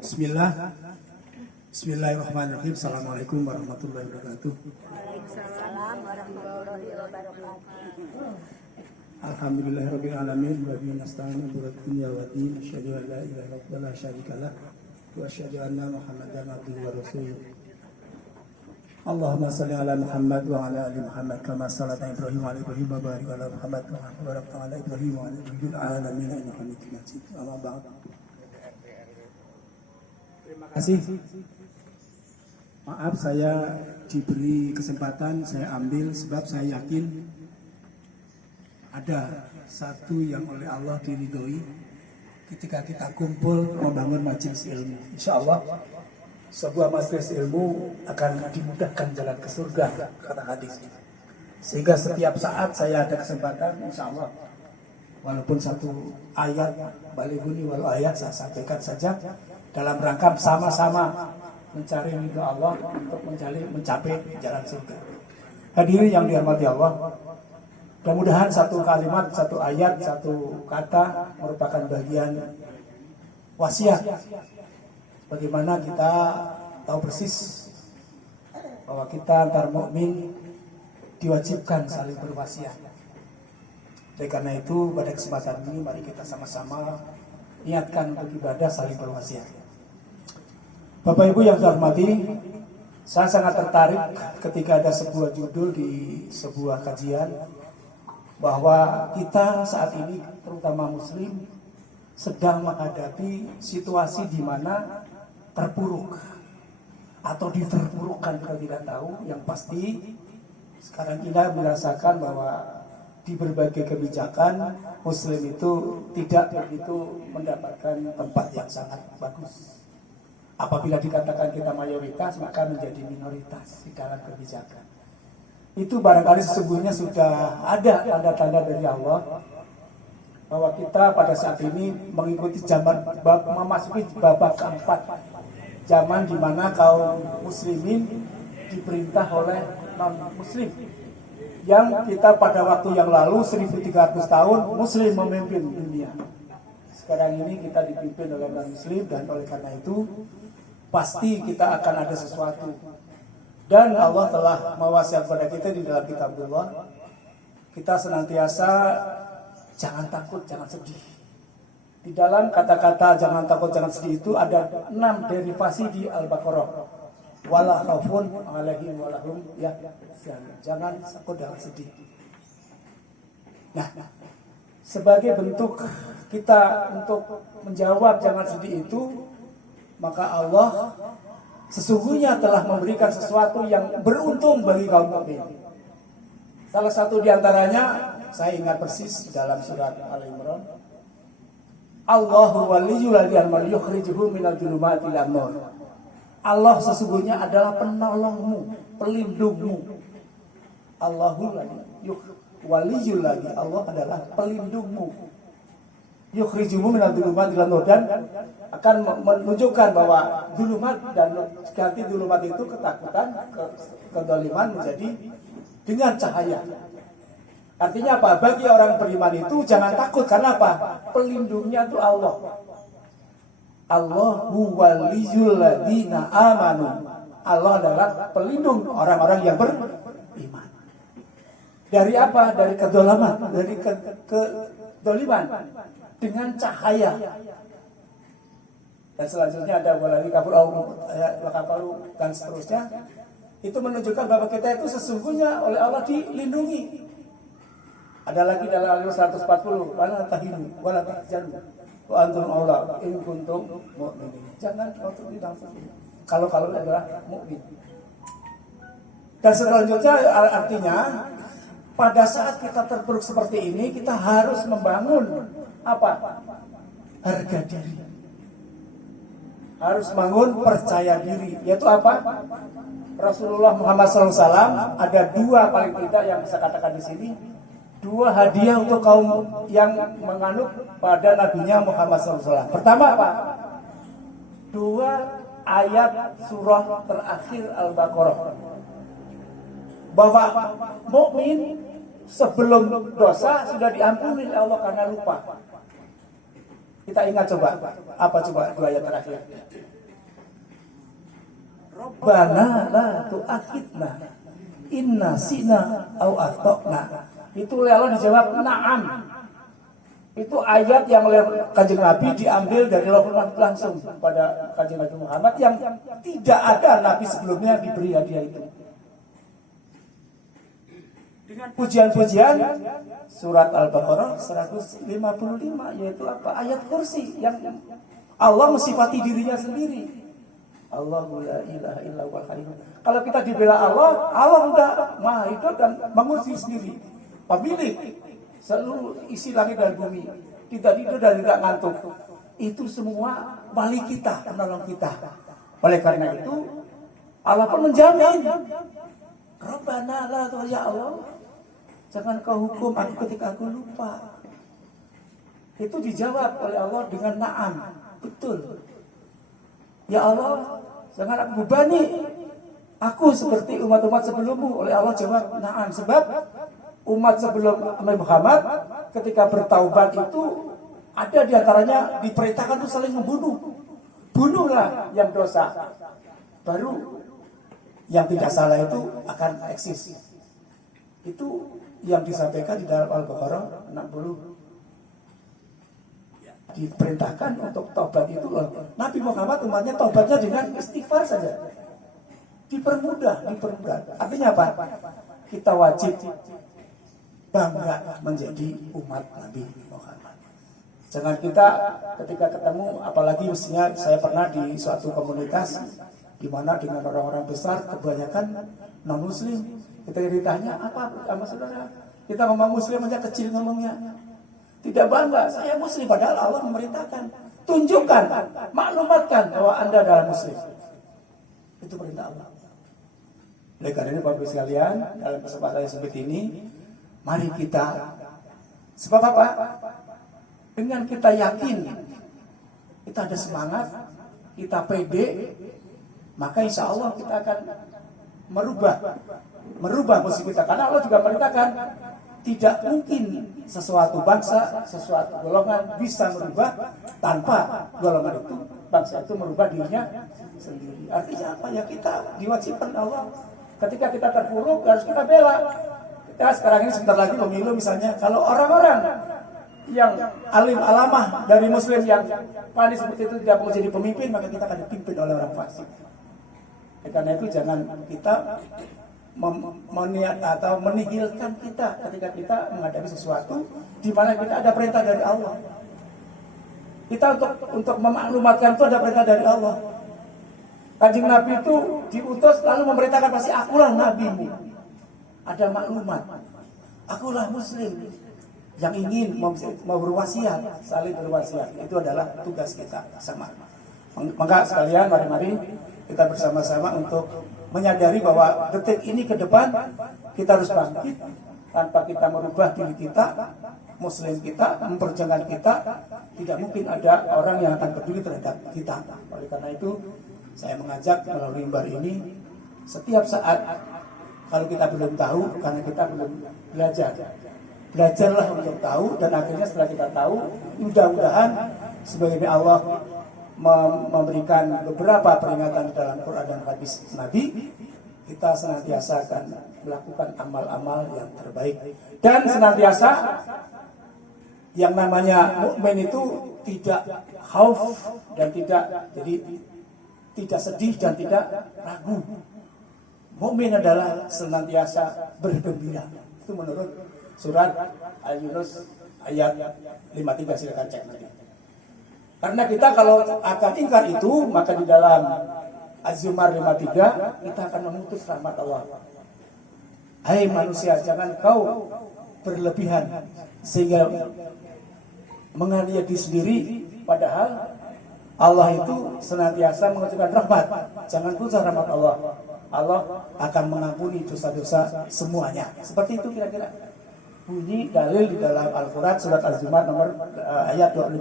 Bismillah. Bismillahirrahmanirrahim. Assalamualaikum warahmatullahi wabarakatuh. Waalaikumsalam warahmatullahi wabarakatuh. Alhamdulillahirabbil alamin wa bihi nasta'inu ala dunya wa din. Asyhadu an la ilaha illallah wa la syarika lah wa asyhadu anna Muhammadan abduhu wa rasuluh. Allahumma shalli ala Muhammad wa ala ali Muhammad kama shallaita ala Ibrahim wa ala Ibrahim wa barik ala Muhammad wa barakta ala Ibrahim wa ala Ibrahim fil alamin innaka Hamidum Majid. Amma ba'd. Terima kasih. Maaf saya diberi kesempatan, saya ambil sebab saya yakin ada satu yang oleh Allah diridhoi ketika kita kumpul membangun majelis ilmu. Insya Allah sebuah majelis ilmu akan dimudahkan jalan ke surga, kata hadis. Sehingga setiap saat saya ada kesempatan, insya Allah walaupun satu ayat balighuni walau ayat saya sampaikan saja dalam rangka sama-sama mencari ridha Allah untuk mencapai jalan surga. Hadirin yang dirahmati Allah, mudah-mudahan satu kalimat, satu ayat, satu kata merupakan bagian wasiat. Bagaimana kita tahu persis bahwa kita antar mukmin diwajibkan saling berwasiat. Oleh karena itu pada kesempatan ini mari kita sama-sama niatkan untuk ibadah saling berwasiat. Bapak Ibu yang saya hormati, saya sangat tertarik ketika ada sebuah judul di sebuah kajian bahwa kita saat ini terutama muslim sedang menghadapi situasi di mana terpuruk atau diterpurukkan, kita tidak tahu. Yang pasti sekarang kita merasakan bahwa di berbagai kebijakan muslim itu tidak begitu mendapatkan tempat yang sangat bagus. Apabila dikatakan kita mayoritas, maka menjadi minoritas di dalam kebijakan. Itu barangkali sesungguhnya sudah ada tanda-tanda dari Allah bahwa kita pada saat ini mengikuti zaman, memasuki babak keempat, zaman di mana kaum muslimin diperintah oleh non-muslim. Yang kita pada waktu yang lalu 1300 tahun muslim memimpin dunia. Sekarang ini kita dipimpin oleh non-muslim, dan oleh karena itu pasti kita akan ada sesuatu. Dan Allah telah mewasiatkan kepada kita di dalam kitabullah, kita senantiasa jangan takut, jangan sedih. Di dalam kata-kata jangan takut, jangan sedih itu ada 6 derivasi di Al-Baqarah. Wala khaufun 'alaihim wa lahum yahzanun. Jangan takut, jangan sedih. Nah, sebagai bentuk kita untuk menjawab jangan sedih itu, maka Allah sesungguhnya telah memberikan sesuatu yang beruntung bagi kaum mukmin. Salah satu diantaranya saya ingat persis dalam surat Al-Imran, Allahu waliyyul ladzi yukhrijuhum minadh dhulumati ilan nur. Allah sesungguhnya adalah penolongmu, pelindungmu. Allahu waliyyul ladzi, Allah adalah pelindungmu. Yukhrijuhum minadh dhulumati ilan nur, dan akan menunjukkan bahwa dhulumat dan ganti dhulumat itu ketakutan, kedoliman menjadi dengan cahaya. Artinya apa? Bagi orang beriman itu jangan takut, karena apa? Pelindungnya itu Allah. Allahu waliyul ladzina amanu. Allah adalah pelindung orang-orang yang beriman. Dari apa? Dari kedoliman, dari kedoliman dengan cahaya. Dan selanjutnya ada walali kafur dan seterusnya. Itu menunjukkan bahwa kita itu sesungguhnya oleh Allah dilindungi. Ada lagi dalam Al-Qur'an 140, wala tahinu wala tahzanu wa antum aula in kuntum mu'minin. Jangan takut kalau adalah mukmin. Dan selanjutnya artinya pada saat kita terpuruk seperti ini, kita harus membangun apa? Harga diri. Harus bangun percaya diri. Yaitu apa? Rasulullah Muhammad SAW ada 2 paling tidak yang bisa katakan di sini, 2 hadiah untuk kaum yang menganut pada nabinya Muhammad SAW. Pertama apa? 2 ayat surah terakhir Al-Baqarah, bahwa mukmin sebelum dosa sudah diampuni oleh Allah karena lupa. Kita ingat coba, apa coba 2 ayat terakhir? Rabbana la tu'akhidna inna sina au akhtana. Itu oleh Allah dijawab na'am. Itu ayat yang oleh Kanjeng Nabi diambil dari Lauhul Mahfuz langsung pada Kanjeng Nabi Muhammad yang tidak ada Nabi sebelumnya diberi hadiah itu. Dengan pujian-pujian surat Al-Baqarah 155 yaitu apa? Ayat kursi yang Allah mensifati dirinya sendiri. Allahu la ilaha illa huwal hayyul. Kalau kita dibela Allah, Allah udah Maha Hidup dan mengurusi sendiri. Pemilik seluruh isi langit dan bumi, tidak tidur dan tidak ngantuk. Itu semua wali kita, penolong kita. Oleh karena itu, Allah pun menjamin. Rabbana la tu'akhidna, ya Allah, jangan kau hukum aku ketika aku lupa. Itu dijawab oleh Allah dengan na'am. Betul. Ya Allah, jangan aku bebani aku seperti umat-umat sebelummu. Oleh Allah jawab na'am. Sebab umat sebelum Muhammad ketika bertaubat itu ada diantaranya diperintahkan untuk saling membunuh. Bunuhlah yang dosa, baru yang tidak salah itu akan eksis. Itu yang disampaikan di dalam Al-Baqarah 60. Diperintahkan untuk taubat itu loh. Nabi Muhammad umatnya taubatnya dengan istighfar saja. Dipermudah. Artinya apa? Kita wajib bangga menjadi umat Nabi Muhammad. Jangan kita ketika ketemu, apalagi mestinya saya pernah di suatu komunitas di mana dengan orang-orang besar kebanyakan non muslim. Kita ditanya apa sama saudara? Kita ngomong muslim aja kecil ngomongnya. Tidak bangga, saya muslim padahal Allah memerintahkan. Tunjukkan, maklumatkan bahwa Anda adalah muslim. Itu perintah Allah. Oleh karena ini Bapak sekalian, dalam kesempatan yang seperti ini, mari kita, sebab apa? Dengan kita yakin, kita ada semangat, kita pede, maka insya Allah kita akan merubah posisi kita. Karena Allah juga merintahkan, tidak mungkin sesuatu bangsa, sesuatu golongan bisa merubah tanpa golongan itu, bangsa itu merubah dirinya sendiri. Artinya apa? Ya kita diwajibkan Allah. Ketika kita terpuruk harus kita bela. Kita sekarang ini sebentar lagi pemilu misalnya. Kalau orang-orang yang alim alamah dari muslim yang panis seperti itu tidak mau jadi pemimpin, maka kita akan dipimpin oleh orang fasik. Karena itu jangan kita meniat atau menihilkan kita ketika kita menghadapi sesuatu di mana kita ada perintah dari Allah. Kita untuk memaklumatkan itu ada perintah dari Allah. Kanjeng Nabi itu diutus lalu memerintahkan pasti akulah nabimu. Ada maklumat. Akulah muslim yang ingin mau berwasiat, saling berwasiat. Itu adalah tugas kita sama. Maka sekalian mari kita bersama-sama untuk menyadari bahwa detik ini ke depan kita harus bangkit tanpa kita merubah diri kita, muslim kita, memperjuangkan kita, tidak mungkin ada orang yang akan peduli terhadap kita. Oleh karena itu, saya mengajak melalui mimbar ini, setiap saat kalau kita belum tahu, karena kita belum belajar. Belajarlah untuk tahu, dan akhirnya setelah kita tahu, mudah-mudahan sebagaimana Allah memberikan beberapa peringatan dalam Quran dan hadis Nabi, kita senantiasa akan melakukan amal-amal yang terbaik dan senantiasa yang namanya mukmin itu tidak khauf dan tidak sedih dan tidak ragu. Mukmin adalah senantiasa bergembira. Itu menurut surat Al-Yunus ayat 53, silakan cek nanti. Karena kita kalau akan ingkar itu, maka di dalam Az-Zumar 53 kita akan memutus rahmat Allah. Hai manusia, jangan kau berlebihan sehingga menganiaya diri sendiri, padahal Allah itu senantiasa mengucapkan rahmat. Jangan putus rahmat Allah. Allah akan mengampuni dosa-dosa semuanya. Seperti itu kira-kira bunyi dalil di dalam Al-Quran surat Az-Zumar nomor ayat 53.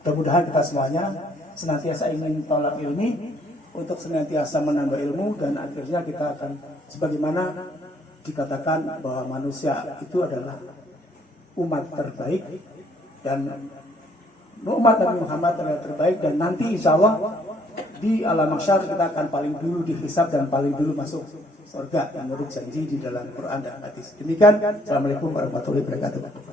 Mudah-mudahan kita semuanya senantiasa ingin tolak ilmi untuk senantiasa menambah ilmu, dan akhirnya kita akan sebagaimana dikatakan bahwa manusia itu adalah umat terbaik dan umat Nabi Muhammad adalah terbaik, dan nanti insya Allah di alam mahsyar kita akan paling dulu dihisab dan paling dulu masuk surga menurut janji di dalam Quran dan hadis. Demikian, Assalamualaikum warahmatullahi wabarakatuh.